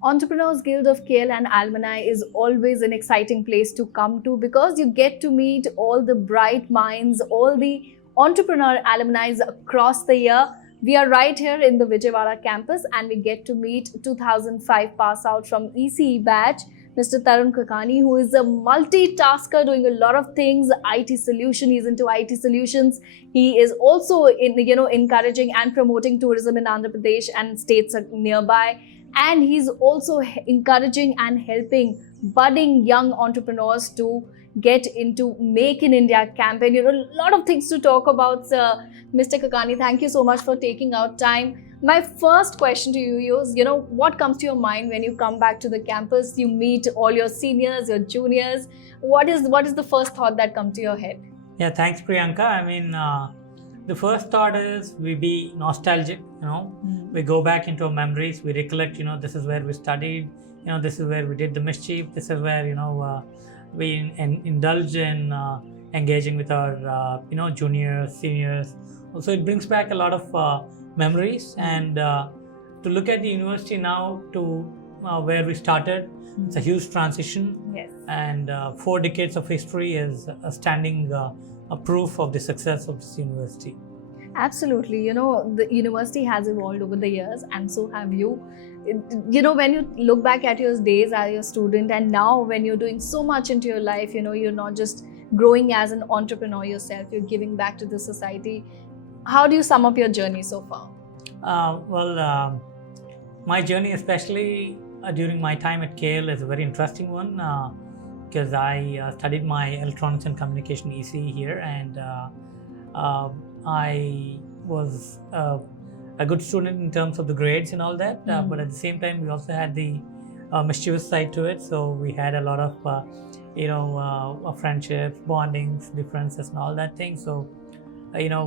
Entrepreneurs Guild of KL and Alumni is always an exciting place to come to because you get to meet all the bright minds, all the entrepreneur alumni across the year. We are right here in the Vijayawada campus and we get to meet 2005 pass out from ECE batch, Mr. Tarun Kakani, who is a multitasker doing a lot of things, IT solution. He's into IT solutions. He is also encouraging and promoting tourism in Andhra Pradesh and states nearby, and he's also encouraging and helping budding young entrepreneurs to get into Make in India campaign. A lot of things to talk about. Mr. Kakani, thank you so much for taking out time. My first question to you is, what comes to your mind when you come back to the campus, you meet all your seniors, your juniors? What is the first thought that comes to your head? Yeah, thanks, Priyanka. The first thought is we be nostalgic, we go back into our memories, we recollect, this is where we studied, this is where we did the mischief, this is where, we indulge in engaging with our, juniors, seniors. Also, it brings back a lot of memories, and to look at the university now to where we started, it's a huge transition. Yes. And 4 decades of history is a standing a proof of the success of this university. Absolutely. The university has evolved over the years, and so have you. When you look back at your days as a student, and now when you're doing so much into your life, you're not just growing as an entrepreneur yourself, you're giving back to the society. How do you sum up your journey so far? My journey, especially during my time at KL, is a very interesting one because I studied my electronics and communication ECE here, and I was a good student in terms of the grades and all that, but at the same time we also had the mischievous side to it. So we had a lot of friendships, bondings, differences and all that thing. So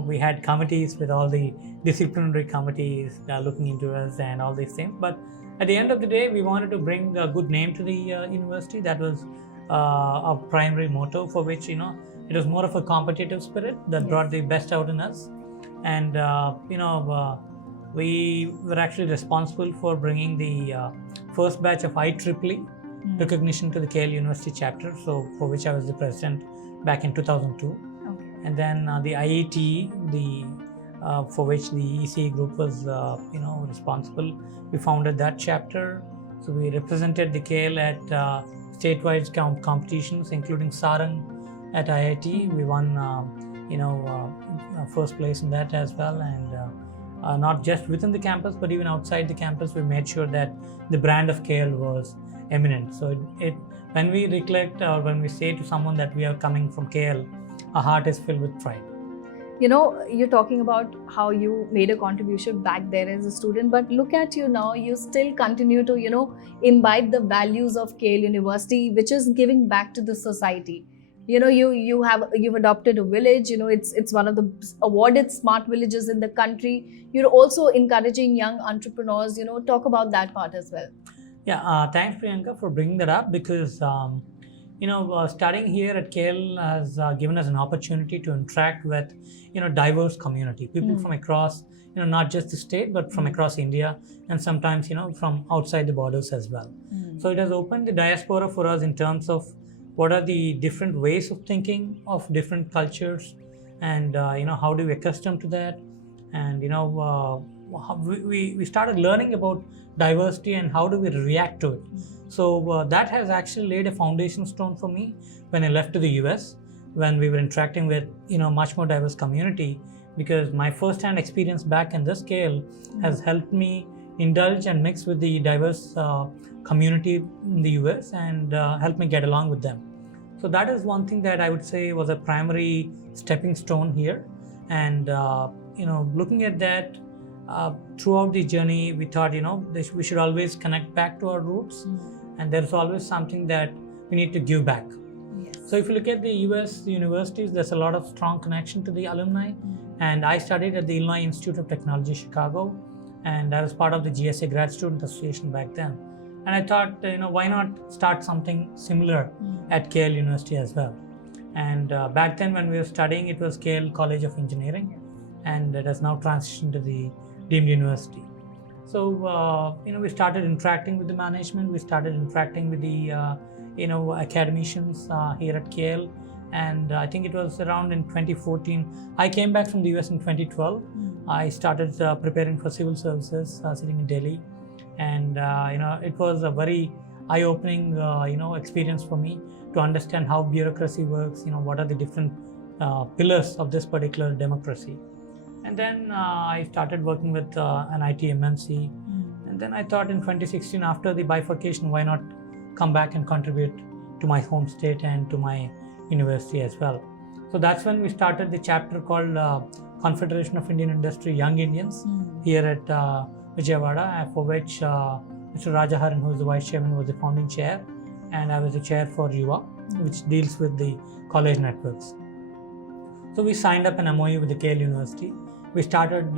we had committees with all the disciplinary committees looking into us and all these things. But at the end of the day, we wanted to bring a good name to the university. That was our primary motto, for which it was more of a competitive spirit that brought the best out in us. And we were actually responsible for bringing the first batch of IEEE recognition to the KL University chapter, so for which I was the president back in 2002. And then the IET, for which the ECE group was, responsible. We founded that chapter. So we represented the KL at statewide competitions, including Sarang at IIT. We won, first place in that as well. And not just within the campus, but even outside the campus, we made sure that the brand of KL was eminent. So when we recollect or when we say to someone that we are coming from KL, our heart is filled with pride. You're talking about how you made a contribution back there as a student, but look at you now, you still continue to, imbibe the values of KL University, which is giving back to the society. You've adopted a village, it's one of the awarded smart villages in the country. You're also encouraging young entrepreneurs, talk about that part as well. Yeah, thanks Priyanka for bringing that up, because studying here at KL has given us an opportunity to interact with, diverse community, people from across, not just the state, but from across India, and sometimes, from outside the borders as well. So it has opened the diaspora for us in terms of what are the different ways of thinking of different cultures, and, how do we accustom to that? And, we started learning about diversity and how do we react to it. So that has actually laid a foundation stone for me when I left to the US, when we were interacting with much more diverse community, because my first-hand experience back in this scale has helped me indulge and mix with the diverse community in the US and help me get along with them. So that is one thing that I would say was a primary stepping stone here. And looking at that, throughout the journey, we thought, we should always connect back to our roots, and there's always something that we need to give back. Yes. So if you look at the US universities, there's a lot of strong connection to the alumni, and I studied at the Illinois Institute of Technology, Chicago, and I was part of the GSA Grad Student Association back then. And I thought, why not start something similar at KL University as well? And back then when we were studying, it was KL College of Engineering, and it has now transitioned to the deemed university. So we started interacting with the management. We started interacting with the academicians here at KL, and I think it was around in 2014. I came back from the US in 2012. I started preparing for civil services, sitting in Delhi, and it was a very eye-opening experience for me to understand how bureaucracy works. What are the different pillars of this particular democracy. And then I started working with an IT MNC. And then I thought in 2016, after the bifurcation, why not come back and contribute to my home state and to my university as well. So that's when we started the chapter called Confederation of Indian Industry Young Indians here at Vijayawada, for which Mr. Rajaharan, who is the vice chairman, was the founding chair, and I was the chair for Yuva, which deals with the college networks. So we signed up an MOU with the KL University. We started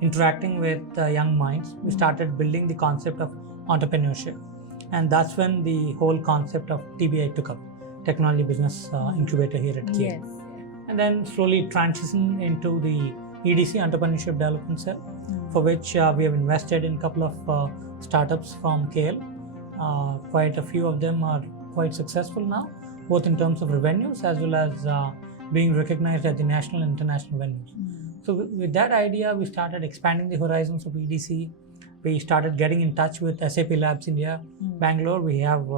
interacting with young minds. We started building the concept of entrepreneurship, and that's when the whole concept of TBI took up, Technology Business Incubator here at KL. Yes. And then slowly transition into the EDC, Entrepreneurship Development Cell, for which we have invested in a couple of startups from KL. Quite a few of them are quite successful now, both in terms of revenues as well as being recognized at the national and international venues. So with that idea, we started expanding the horizons of EDC. We started getting in touch with SAP Labs India, Bangalore. We have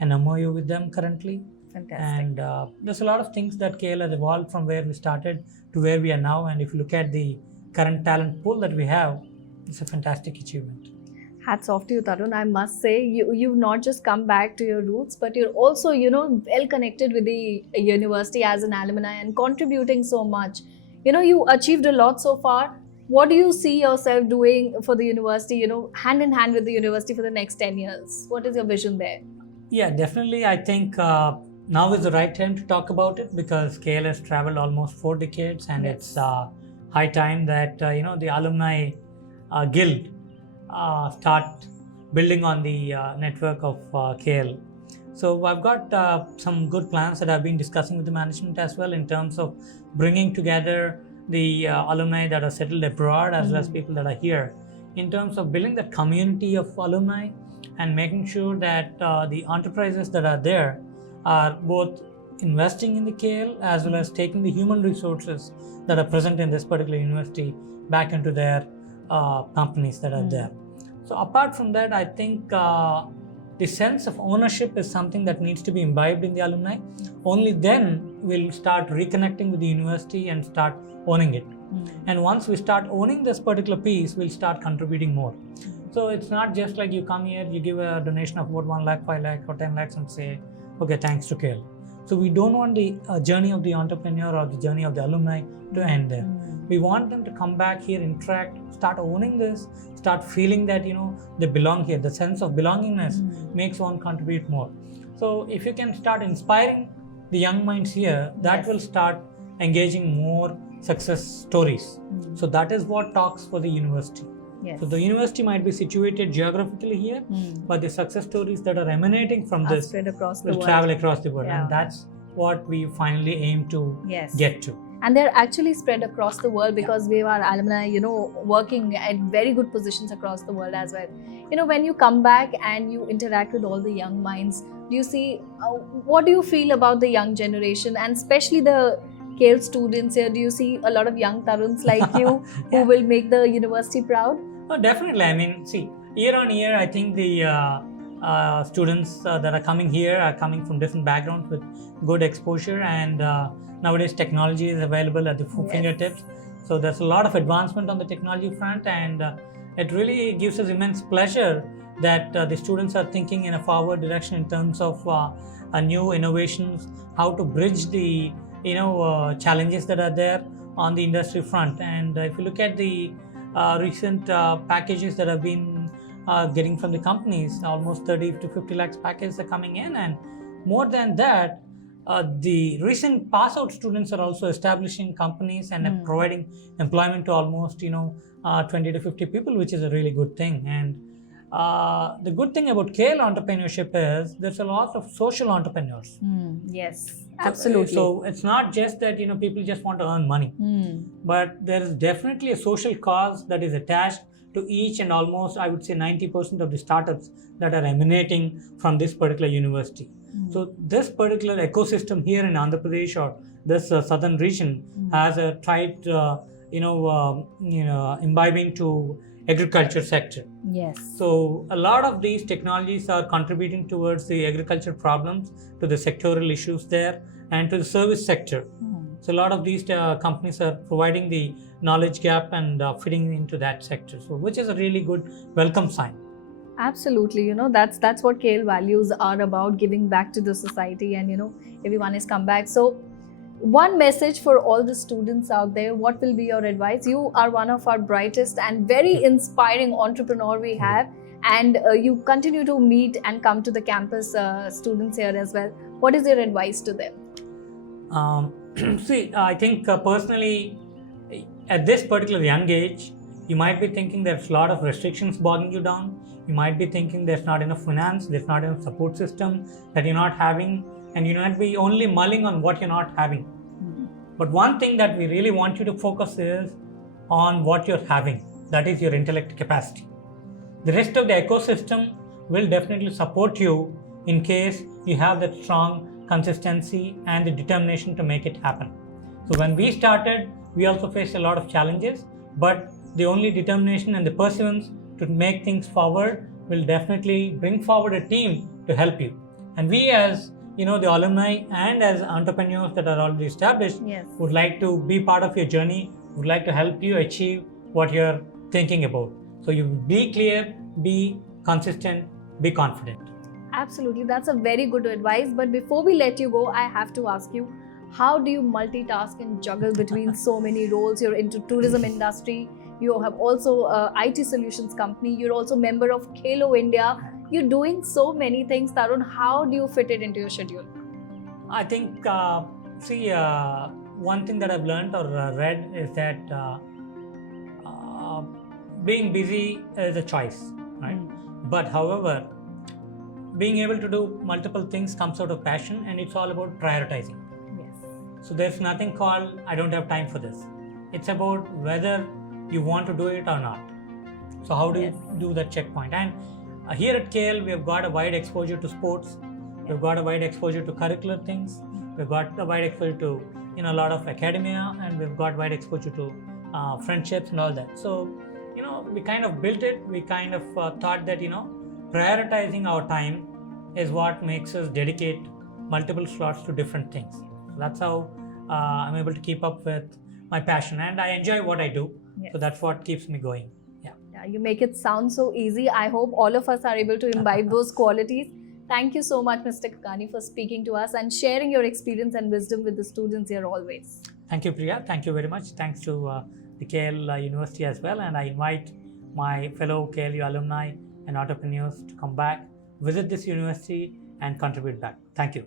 an MOU with them currently. Fantastic. And there's a lot of things that KL has evolved from where we started to where we are now. And if you look at the current talent pool that we have, it's a fantastic achievement. Hats off to you, Tarun. I must say, you've not just come back to your roots, but you're also, well connected with the university as an alumni and contributing so much. You achieved a lot so far. What do you see yourself doing for the university, hand in hand with the university for the next 10 years? What is your vision there? Yeah, definitely. I think now is the right time to talk about it, because KL has traveled almost 4 decades, and it's high time that, the alumni guild start building on the network of KL. So I've got some good plans that I've been discussing with the management as well, in terms of bringing together the alumni that are settled abroad as well as people that are here, in terms of building the community of alumni and making sure that the enterprises that are there are both investing in the KL as well as taking the human resources that are present in this particular university back into their companies that are there. So apart from that, I think the sense of ownership is something that needs to be imbibed in the alumni. Only then we'll start reconnecting with the university and start owning it. And once we start owning this particular piece, we'll start contributing more. So it's not just like you come here, you give a donation of about 1 lakh, 5 lakh or 10 lakhs and say, okay, thanks to KL. So we don't want the journey of the entrepreneur or the journey of the alumni to end there. We want them to come back here, interact, start owning this, start feeling that, they belong here. The sense of belongingness makes one contribute more. So if you can start inspiring the young minds here, that will start engaging more success stories. So that is what talks for the university. Yes. So the university might be situated geographically here, but the success stories that are emanating from this spread across the will world. travel across the world. Yeah. And that's what we finally aim to get to. And they're actually spread across the world, because we are alumni, working at very good positions across the world as well. When you come back and you interact with all the young minds, do you see, what do you feel about the young generation, and especially the KL students here? Do you see a lot of young Taruns like you who will make the university proud? Oh, definitely. I mean, see, year on year, I think the students that are coming here are coming from different backgrounds with good exposure, and nowadays technology is available at the fingertips. So there's a lot of advancement on the technology front, and it really gives us immense pleasure that the students are thinking in a forward direction in terms of new innovations, how to bridge the challenges that are there on the industry front. And if you look at the recent packages that have been getting from the companies, almost 30 to 50 lakhs packages are coming in, and more than that, the recent pass out students are also establishing companies and providing employment to almost 20 to 50 people, which is a really good thing. And the good thing about KL entrepreneurship is there's a lot of social entrepreneurs. Yes, absolutely. So it's not just that people just want to earn money, but there is definitely a social cause that is attached to each and almost, I would say, 90% of the startups that are emanating from this particular university. So this particular ecosystem here in Andhra Pradesh or this southern region has tried, imbibing to agriculture sector. Yes. So a lot of these technologies are contributing towards the agriculture problems, to the sectoral issues there, and to the service sector. So a lot of these companies are providing the knowledge gap and fitting into that sector. So which is a really good welcome sign. Absolutely, that's what KL values are about, giving back to the society, and everyone has come back. So one message for all the students out there, what will be your advice? You are one of our brightest and very inspiring entrepreneur we have, and you continue to meet and come to the campus students here as well. What is your advice to them? See, I think personally, at this particular young age, you might be thinking there's a lot of restrictions bogging you down. You might be thinking there's not enough finance, there's not enough support system that you're not having, and you might be only mulling on what you're not having. But one thing that we really want you to focus is on what you're having, that is your intellect capacity. The rest of the ecosystem will definitely support you in case you have that strong consistency and the determination to make it happen. So when we started, we also faced a lot of challenges, but the only determination and the perseverance to make things forward will definitely bring forward a team to help you. And we, as the alumni and as entrepreneurs that are already established, would like to be part of your journey, would like to help you achieve what you're thinking about. So you be clear, be consistent, be confident. Absolutely, that's a very good advice. But before we let you go, I have to ask you, how do you multitask and juggle between so many roles? You're into tourism industry, you have also IT solutions company, you're also member of Khelo India. You're doing so many things, Tarun. How do you fit it into your schedule? I think, one thing that I've learned or read is that being busy is a choice, right? But however, being able to do multiple things comes out of passion, and it's all about prioritizing. Yes. So there's nothing called I don't have time for this. It's about whether you want to do it or not. So how do you do that checkpoint? And here at KL, we have got a wide exposure to sports. We've got a wide exposure to curricular things. We've got a wide exposure to a lot of academia, and we've got wide exposure to friendships and all that. So we kind of built it. We kind of thought that prioritizing our time is what makes us dedicate multiple slots to different things. So that's how I'm able to keep up with my passion, and I enjoy what I do. So that's what keeps me going. Yeah, you make it sound so easy. I hope all of us are able to imbibe those qualities. Thank you so much, Mr. Kakani, for speaking to us and sharing your experience and wisdom with the students here always. Thank you, Priya. Thank you very much. Thanks to the KL University as well. And I invite my fellow KLU alumni and entrepreneurs to come back, visit this university, and contribute back. Thank you.